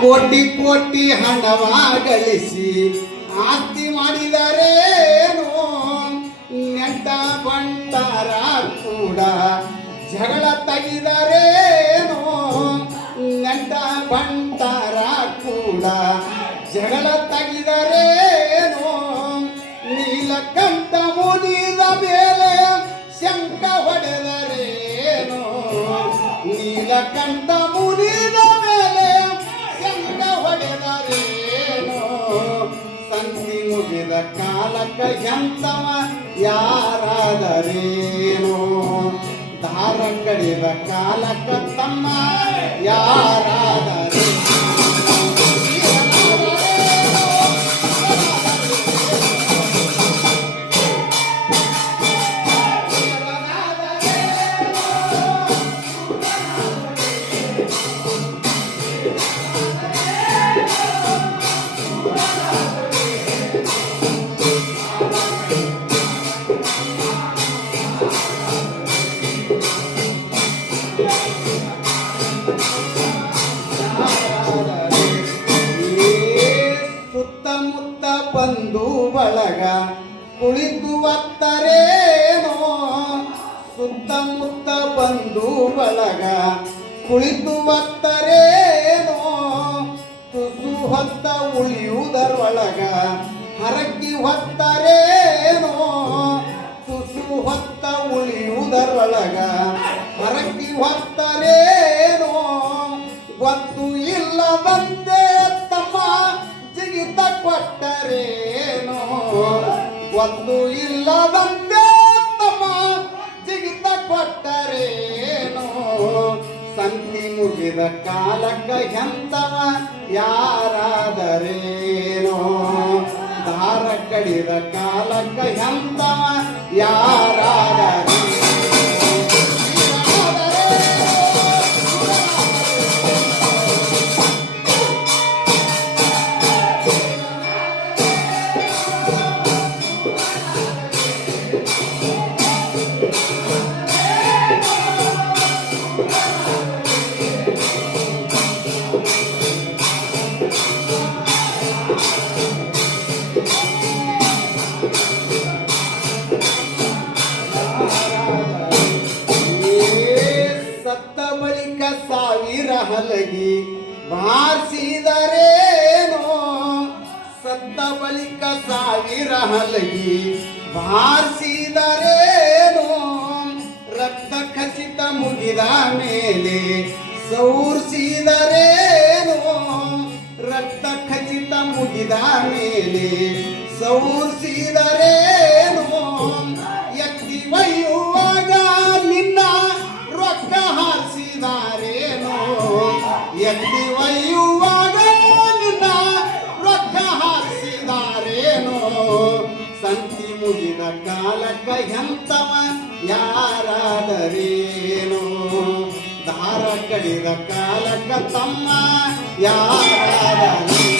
ಕೋಟಿ ಕೋಟಿ ಹಣವ ಗಳಿಸಿ ಆಸ್ತಿ ಮಾಡಿದರೇನು ನೆಂಟ ಬಂಡಾರ ಕೂಡ ಜಗಳ ತೆಗಿದರೇನು ನೆಂಟ ಬಂಡಾರ ಕೂಡ ಜಗಳ ತೆಗಿದರೇನು ನೀಲಕಂಠ ಮುನಿದ ಮೇಲೆ ಶಂಕ ಹೊಡೆದರೇನು ನೀಲಕಂಠ ಮುನಿದ ಮೇಲೆ ಶಂಕ ಹೊಡೆದರೇನು ಸಂಧಿ ಮುಗಿದ ಕಾಲಕ್ಕ ಎಂತವ ಯಾರಾದರೇನು ದಾರ ಕಡಿದ ಕಾಲಕ್ಕ ತಮ್ಮ ಯಾರಾದರೇನು ಸುತ್ತಮುತ್ತ ಬಂದು ಬಳಗ ಕುಳಿತು ಒತ್ತರೇನೋ ಸುತ್ತಮುತ್ತ ಬಂದು ಬಳಗ ಕುಳಿತು ಒತ್ತರೇನೋ ತುಸು ಹೊತ್ತ ಉಳಿಯುವುದರೊಳಗ ಹರಕಿ ಹೊತ್ತರೇನೋ ತುಸು ಹೊತ್ತ ಉಳಿಯುವುದರೊಳಗ ಹರಕಿ ಹೊತ್ತರೇನೋ ಗೊತ್ತು ಇಲ್ಲದಂತೆ ತಮ್ಮ ಜಿಗಿತ ಕೊಟ್ಟರೇನೋ ಗೊತ್ತು ಇಲ್ಲದಂತೆ ತಮ್ಮ ಜಿಗಿತ ಕೊಟ್ಟರೇನೋ ಸಂಧಿ ಮುಗಿದ ಕಾಲಕ್ಕ ಎಂತವ ಯಾರಾದರೇನೋ ದಾರ ಕಡಿದ ಕಾಲಕ್ಕ ಎಂತವ ಯಾರಾದರೇನೋ ಸತ್ತ ಬಳಿಕ ಸಾವಿರ ಹಲಗಿ ಬಾರಿಸಿದರೇನೋ ಸತ್ತ ಬಳಿಕ ಸಾವಿರ ಹಲಗಿ ಬಾರಿಸಿದರೇನೋ ರಕ್ತ ಖಚಿತ ಮುಗಿದ ಮೇಲೆ ಸೌರಿಸಿದರೇನೋ ರಕ್ತ ಖಚಿತ ಮುಗಿದ ಮೇಲೆ ಸೌರಿಸಿದರೇನೋ ಎತ್ತಿ ಒಯ್ಯುವಾಗ ನಿನ್ನ ರೊಕ್ಕ ಹಾರಿಸಿದಾರೇನೋ ಎತ್ತಿ ಒಯ್ಯುವಾಗ ನಿನ್ನ ರೊಕ್ಕ ಹಾರಿಸಿದಾರೇನೋ ಸಂತಿ ಮುಗಿದ ಕಾಲಕ್ಕ ಎಂತವ ಯಾರಾದರೇನೋ ದಾರ ಕಡಿದ ಕಾಲಕ್ಕ ತಮ್ಮ ಯಾರಾದರೇನೋ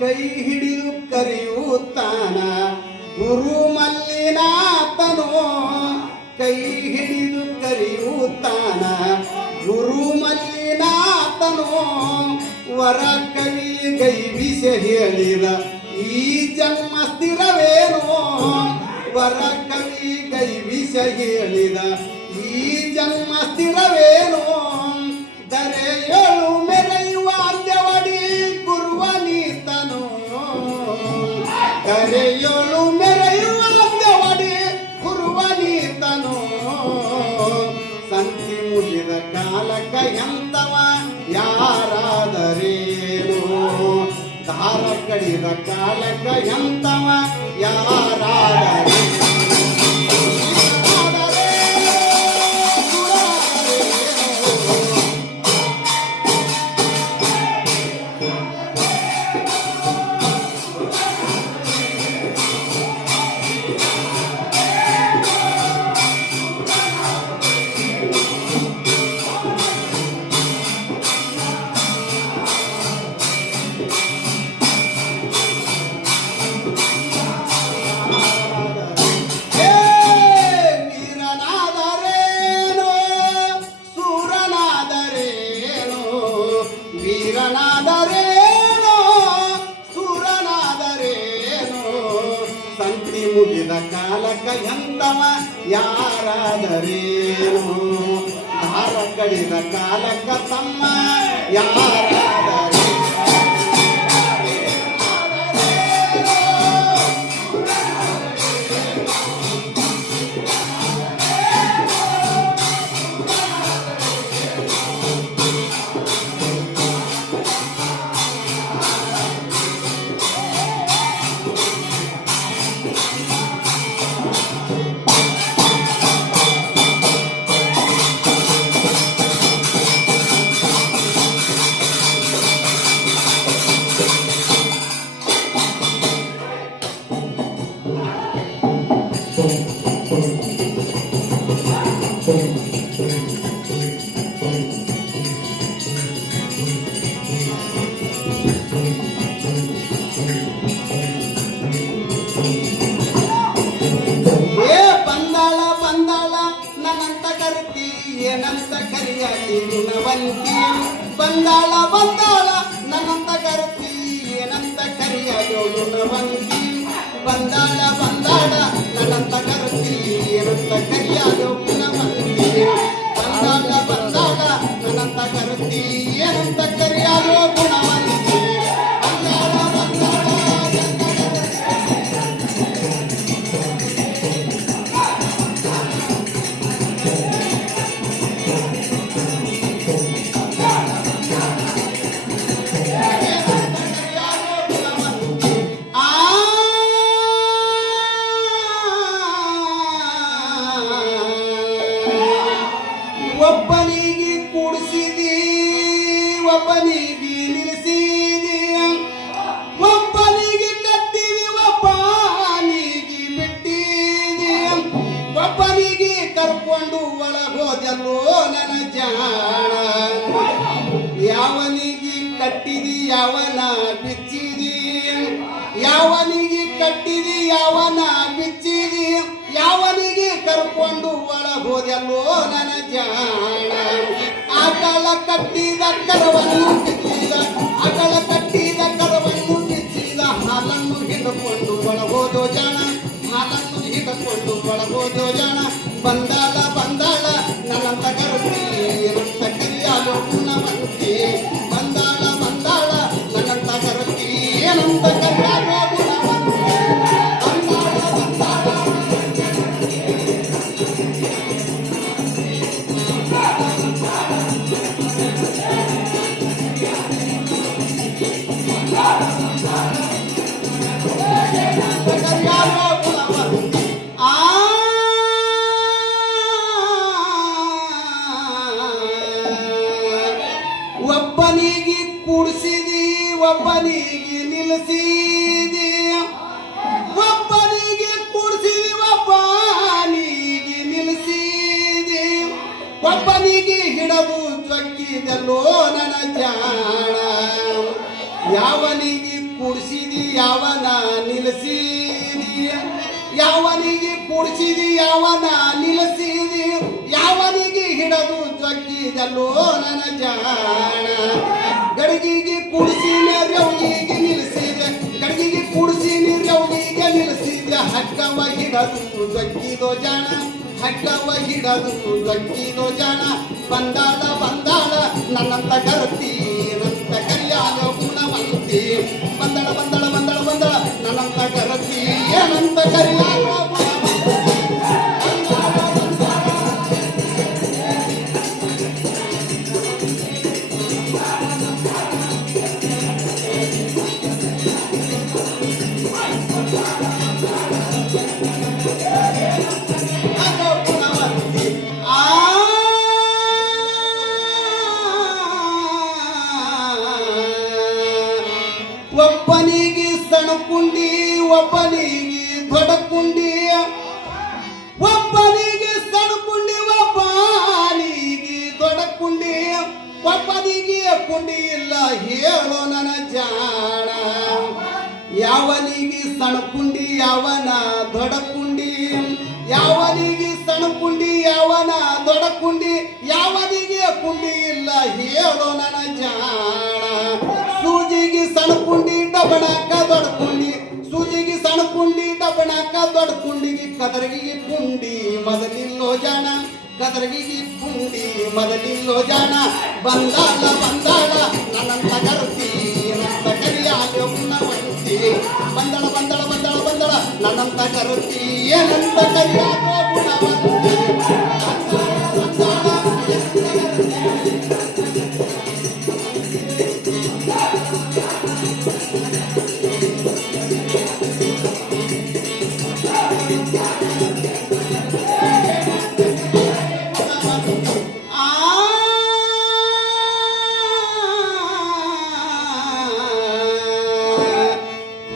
ಕೈ ಹಿಡಿದು ಕರೆಯುತ್ತಾನ ಗುರು ಮಲ್ಲಿನಾಥನು ಕೈ ಹಿಡಿದು ಕರೆಯುತ್ತಾನ ಗುರು ಮಲ್ಲಿನಾಥನು ವರ ಕವಿ ಗೈಬಿಸ ಹೇಳಿದ ಈ ಜನ್ಮ ಸ್ಥಿರವೇನೋ ವರ ಕವಿ ಗೈಬಿಸ ಹೇಳಿದ ಈ ಜನ್ಮ ಸ್ಥಿರವೇನೋ ದರೆಯಳು ಮೆರೆಯುವ ಅಂತ್ಯವಡಿ ಗುರುವ ನೀತನು ದರೆಯಳು ಮೆರೆಯುವ ಅಂತ್ಯವಡಿ ಗುರುವ ನೀತನು ಸಂತಿ ಮುಗಿದ ಕಾಲಕ್ಕ ಎಂತವ ಯಾರಾದರೇನೋ ದಾರ ಕಡಿದ ಕಾಲಕ್ಕ ಎಂತವ ಯಾರಾದರೇನೋ ಎಂತವ ಯಾರಾದರೇನು ದಾರ ಕಡಿದ ಕಾಲಕ್ಕ ತಮ್ಮ ಯಾರಾದರೇನು ಏನಂತ ಕರಿಯಾಗಿ ಗುಣವಂತಿ ಬಂದಾಳ ಬಂದಾಳ ನನ್ನಂತ ಕರ್ತಿ ಏನಂತ ಕರಿಯಾಗೋ ಗುಣವಂತಿ ಬಂದಾಳ ಬಂದಾಳ ನನ್ನಂತ ಕರ್ತಿ ಏನಂತ ಕರಿಯಾಗೋ ಗುಣವಂತಿ ಬಂದಾಳ ಬಂದಾಳ ನನ್ನಂತ ಕರ್ತಿ ಏನಂತ ಕರಿಯಾಗೋ ಗುಣವಂತಿ ಬಂದಾಳ ಬಂದಾಳ ಒಬ್ಬನಿಗೆ ಕೂಡಿಸಿದಿ ಒಬ್ಬನಿಗೆ ನಿಲ್ಲಿಸಿದಿ ಒಬ್ಬನಿಗೆ ಕಟ್ಟಿದಿ ಒಬ್ಬನಿಗೆ ಬಿಟ್ಟಿದಿ ಒಬ್ಬನಿಗೆ ಕರ್ಕೊಂಡು ಒಳಗೋದಲ್ಲೋ ನನ್ನ ಜಾಣ ಯಾವನಿಗೆ ಕಟ್ಟಿದಿ ಯಾವನ ಬಿಚ್ಚಿದಿ ಯಾವನಿಗೆ ಕಟ್ಟಿದಿ ಯಾವನ ಬಿಚ್ಚಿದಿ ಯಾವನಿಗೆ ಕರ್ಕೊಂಡು ಒಳಗೋದಲ್ಲೋ ನನ್ನ ಜಾಣ ಆಕಳ ಕಟ್ಟಿದ ಕರವನ್ನು ಬಿಚ್ಚಿದ ಆಕಳ ಕಟ್ಟಿದ ಕರವನ್ನು ಬಿಚ್ಚಿದ ಹಾಲನ್ನು ಹಿಡ್ಕೊಂಡು ಒಳಗೋದೋ ಜಾಣ ಹಾಲನ್ನು ಹಿಡ್ಕೊಂಡು ಒಳಗೋದೋ ಜಾಣ ಬಂದಾಳ ಬಂದಾಳ ನನ್ನಂತ ಕರ್ತಿ ಏನಂತ ಕರಿಯಾಲೋ ಗುಣವಂತಿ ಬಂದಾಳ ಬಂದಾಳ ನನ್ನಂತ ಕರ್ತಿ ಏನಂತ ಕರಿಯಾಲೋ ಗುಣವಂತಿ ಬಂದಾಳ ಬಂದಾಳ ಒಬ್ಬನಿಗೆ ಕೂಡಿಸಿದಿ ಒಬ್ಬನಿಗೆ ನಿಲ್ಲಿಸಿದಿ ಒಬ್ಬನಿಗೆ ಕೂಡಿಸಿದಿ ಒಬ್ಬನಿಗೆ ನಿಲ್ಲಿಸಿದಿ ಒಬ್ಬನಿಗೆ ಹಿಡದು ಜೊಕ್ಕಿದಲ್ಲೋ ನನ್ನ ಜಾಣ ಯಾವನಿಗೆ ಕೂಡಿಸಿದಿ ಯಾವನ ನಿಲ್ಲಿಸಿದಿ ಯಾವನಿಗೆ ಕೂಡಿಸಿದಿ ಯಾವನ ನಿಲ್ಲಿಸಿದಿ ಯಾವನಿಗೆ ಹಿಡದು ಜೊಕ್ಕಿದಲ್ಲೋ ನನ್ನ ಜಾಣ ಗಡಿಗೆಗೆ ಕೂಡಿಸಿ ರೌಗಿಗೆ ನಿಲ್ಲಿಸಿದೆ ಗಡಿಗೆಗೆ ಕೂಡಿಸಿ ರೌಗಿಗೆ ನಿಲ್ಲಿಸಿದೆ ಹಗ್ಗವ ಹಿಡದು ಜೊಕ್ಕಿದೋ ಜಾಣ ಹಗ್ಗವ ಹಿಡದು ಜೊಕ್ಕಿದೋ ಜಾಣ ಬಂದಾಳ ಬಂದಾಳ ನನ್ನಂತ ಕರ್ತಿ ನಂತ ಕರಿಯಾಗ ಗುಣವಂತಿ ಬಂದಳ ಬಂದಳ ಬಂದಳ ಬಂದಳ ನನ್ನಂತ ಕರ್ತಿ ಏನಂತ ಕರಿಯಾಗ ಒಬ್ಬನಿಗೆ ಸಣಕುಂಡಿ ಒಬ್ಬನಿಗೆ ದೊಡಕುಂಡಿ ಒಬ್ಬನಿಗೆ ಸಣಕುಂಡಿ ಒಬ್ಬನಿಗೆ ದೊಡಕುಂಡಿ ಒಬ್ಬನಿಗೆ ಕುಂಡಿ ಇಲ್ಲ ಹೇಳೋ ನನ್ನ ಜಾಣ ಯಾವನಿಗೆ ಸಣಕುಂಡಿ ಯಾವನ ದೊಡಕುಂಡಿ ಯಾವನಿಗೆ ಸಣಕುಂಡಿ ಯಾವನ ದೊಡಕುಂಡಿ ಯಾವನಿಗೆ ಕುಂಡಿ ಇಲ್ಲ ಹೇಳೋ ನನ್ನ ಜಾಣ ಸೂಜಿಗೆ ಸಣಕುಂಡಿ ಡಬಣಕ ದೊಡಕುಂಡಿ ಸೂಜಿಗೆ ಸಣ್ಣ ಕುಂಡಿ ಡಬಣಾಕ ದೊಡ್ಡ ಕುಂಡಿಗೆ ಕದರಗಿಗೆ ಪುಂಡಿ ಮೊದಲಿಲ್ಲೋ ಜಾಣ ಕದರಗಿಗೆ ಪುಂಡಿ ಮೊದಲಿಲ್ಲೋ ಜಾಣ ಬಂದಾಳ ಬಂದಾಳ ನನ್ನಂತ ಕರ್ತಿ ನಂತ ಕರಿಯಾಗ ಗುಣವಂತಿ ಬಂದಳ ಬಂದಳ ಬಂದಳ ಬಂದಳ ನನ್ನಂತ ಕರ್ತಿ ಏನಂತ ಕರಿಯಾಗ ಗುಣವಂತಿ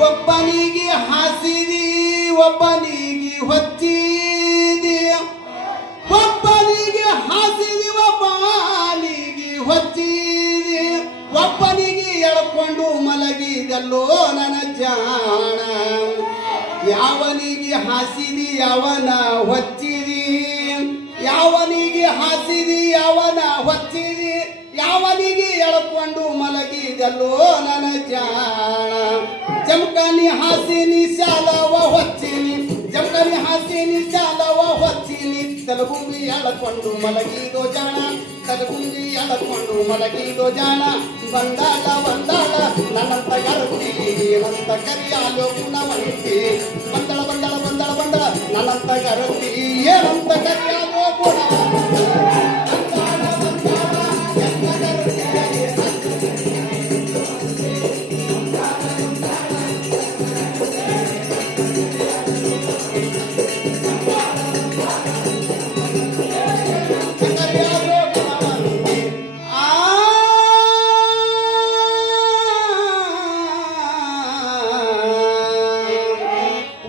ಒಬ್ಬನಿಗೆ ಹಾಸಿದಿ ಒಬ್ಬನಿಗೆ ಹೊಚ್ಚಿದಿ ಒಬ್ಬನಿಗೆ ಹಾಸಿದಿ ಒಬ್ಬನಿಗೆ ಹೊಚ್ಚಿದಿ ಒಬ್ಬನಿಗೆ ಎಳ್ಕೊಂಡು ಮಲಗಿದಲ್ಲೋ ನನ್ನ ಜಾಣ ಯಾವನಿಗೆ ಹಾಸಿದಿ ಅವನ ಹೊಚ್ಚಿದಿ ಯಾವನಿಗೆ ಹಾಸಿದಿ ಅವನ ಹೊಚ್ಚಿದಿ ಯಾವನಿಗೆ ಎಳ್ಕೊಂಡು ಮಲಗಿದಲ್ಲೋ ನನ್ನ ಜಾಣ ಜಮಖಾನಿ ಹಾಸಿನಿ ಶಾಲವ ಹೊಚ್ಚಿನಿ ಜಮಖಾನಿ ಹಾಸಿನಿ ಶಾಲವ ಹೊಚ್ಚಿನಿ ತಲಗುಂಬಿ ಎಳಕೊಂಡು ಮಲಗಿದೋ ಜಾಣ ತಲಗುಂಬಿ ಎಳಕೊಂಡು ಮಲಗಿದೋ ಜಾಣ ಬಂದಾಳ ಬಂದಾಳ ನನ್ನಂತ ಕರ್ತಿ ಏನಂತ ಕರಿಯಾಲೋ ಗುಣವಂತಿ ಬಂದಳ ಬಂದಳ ಬಂದಳ ಬಂದಳ ನನ್ನಂತ ಕರ್ತಿ ಏನಂತ ಕರಿಯಾಲೋ ಗುಣವಂತಿ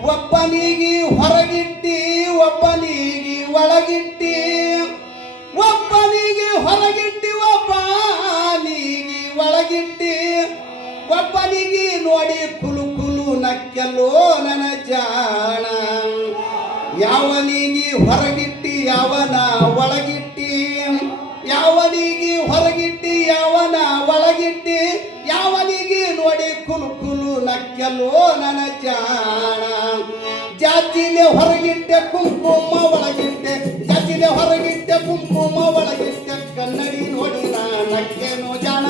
ಒಬ್ಬನಿಗೆ ಹೊರಗಿಟ್ಟಿ ಒಬ್ಬನಿಗೆ ಒಳಗಿಟ್ಟಿ ಒಬ್ಬನಿಗೆ ಹೊರಗಿಟ್ಟಿ ಒಬ್ಬನಿಗೆ ಒಳಗಿಟ್ಟಿ ಒಬ್ಬನಿಗೆ ನೋಡಿ ಕುಲು ಕುಲು ನಕ್ಕೆಲ್ಲೋ ನನ್ನ ಜಾಣ ಯಾವನಿಗೆ ಹೊರಗಿಟ್ಟಿ ಯಾವನ ಒಳಗಿಟ್ಟಿ ಯಾವನಿಗೆ ಹೊರಗಿಟ್ಟಿ ಯಾವನ ಒಳಗಿಟ್ಟಿ ಯಾವನಿಗೆ ನೋಡಿ ಕುಲು ಕುಲು ನಕ್ಕೆಲ್ಲೋ ನನ್ನ ಜಾಣ ಜಾತಿಲೆ ಹೊರಗಿಟ್ಟೆ ಕುಂಕುಮ ಒಳಗಿಟ್ಟೆ ಜಾತಿಲೆ ಹೊರಗಿಟ್ಟೆ ಕುಂಕುಮ ಒಳಗಿಟ್ಟೆ ಕನ್ನಡಿ ನೋಡಿ ನಕ್ಕೇನೋ ಜಾಣ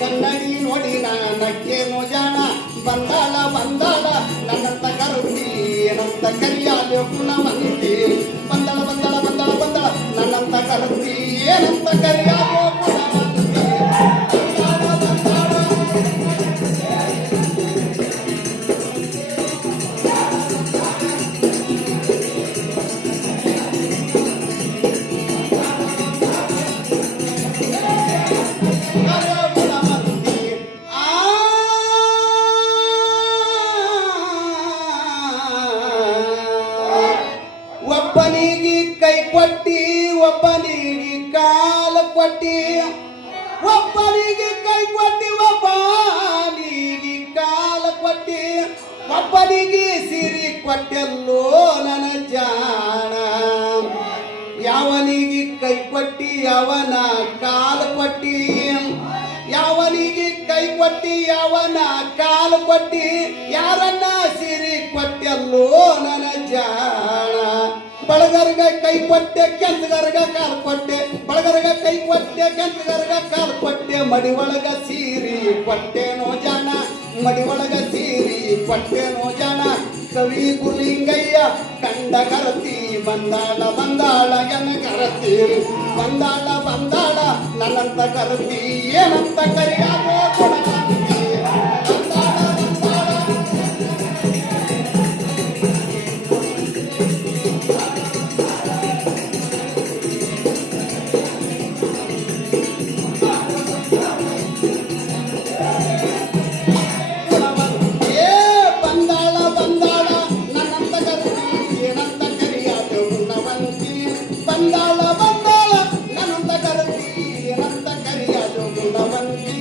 ಕನ್ನಡಿ ನೋಡಿ ನಕ್ಕೇನೋ ಜಾಣ ಬಂದಾಳ ಬಂದಾಳ ನನ್ನಂತ ಕರುತಿ ಏನಂತ ಕರಿಯಾಲೆ ಗುಣವಂತಿ ಬಂದಳ ಬಂದಳ ಬಂದಳ ಬಂದಳ ನನ್ನಂತ ಕರುತಿ ಏನಂತ ಕರಿಯಾಲೆ ಗುಣವಂತಿ ಒಬ್ಬನಿಗೆ ಕೈ ಕೊಟ್ಟಿ ಒಬ್ಬನಿಗೆ ಕಾಲ ಕೊಟ್ಟಿ ಒಬ್ಬನಿಗೆ ಕೈ ಕೊಟ್ಟಿ ಒಬ್ಬನಿಗೆ ಕಾಲ ಕೊಟ್ಟಿ ಒಬ್ಬನಿಗೆ ಸಿರಿ ಕೊಟ್ಟೆಲ್ಲೋ ನನ್ನ ಜಾಣ ಯಾವನಿಗೆ ಕೈ ಕೊಟ್ಟಿ ಅವನ ಕಾಲ ಕೊಟ್ಟಿ ಯಾವನಿಗೆ ಕೈ ಕೊಟ್ಟಿ ಅವನ ಕಾಲ ಕೊಟ್ಟಿ ಯಾರನ್ನ ಸಿರಿ ಕೊಟ್ಟೆಲ್ಲೋ ನನ್ನ ಜಾಣ ಬಳಗರ್ಗ ಕೈ ಕೊಟ್ಟೆ ಕೆಂಚಗರ್ಗ ಕಾಲ್ ಕೊಟ್ಟೆ ಬಳಗರ್ಗ ಕೈ ಕೊಟ್ಟೆ ಕೆಂಚಗರ್ಗ ಕಾಲ್ ಕೊಟ್ಟೆ ಮಡಿ ಒಳಗ ಸೀರಿ ಕೊಟ್ಟೆನೋ ಜಾಣ ಮಡಿ ಒಳಗ ಸೀರಿ ಕೊಟ್ಟೆನೋ ಜಾಣ ಕವಿ ಗುಲಿಂಗಯ್ಯ ಕಂಡ ಕರತಿ ಬಂದಾಳ ಬಂದಾಳ ಎನ ಕರತಿ ಬಂದಾಳ ಬಂದಾಳ ನನ್ನಂತ ಕರತಿ ಏನಂತ ಕರಿಯಾಗೋ ಗುಣವಂತಿ ಬಂದಾಳ ಬಂದಾಳ ಬಂದಾಳ ಬಂದಾಳ ನನ್ನಂತ ಕರತಿ ಏನಂತ ಕರಿಯಾದೋ ಗುಣವಂತಿ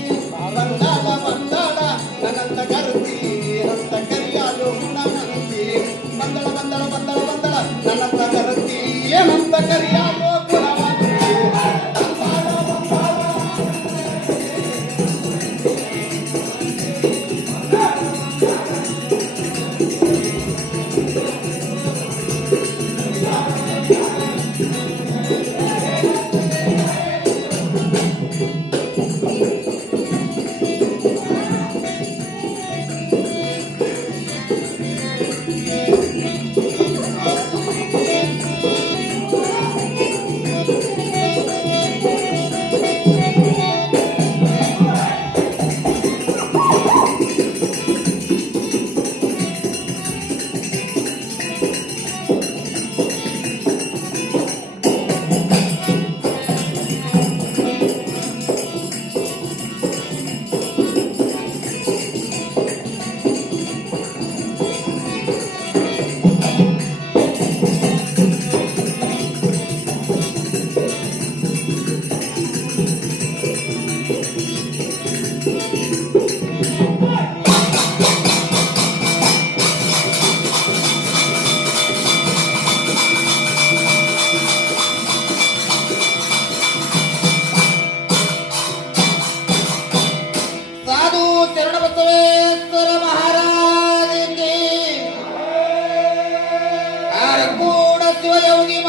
ಸಾಧು ಶರಣ ಬಸವೇಶ್ವರ ಮಹಾರಾಜಕ್ಕೆ ಕೂಡ ಶಿವಯೋಗಿ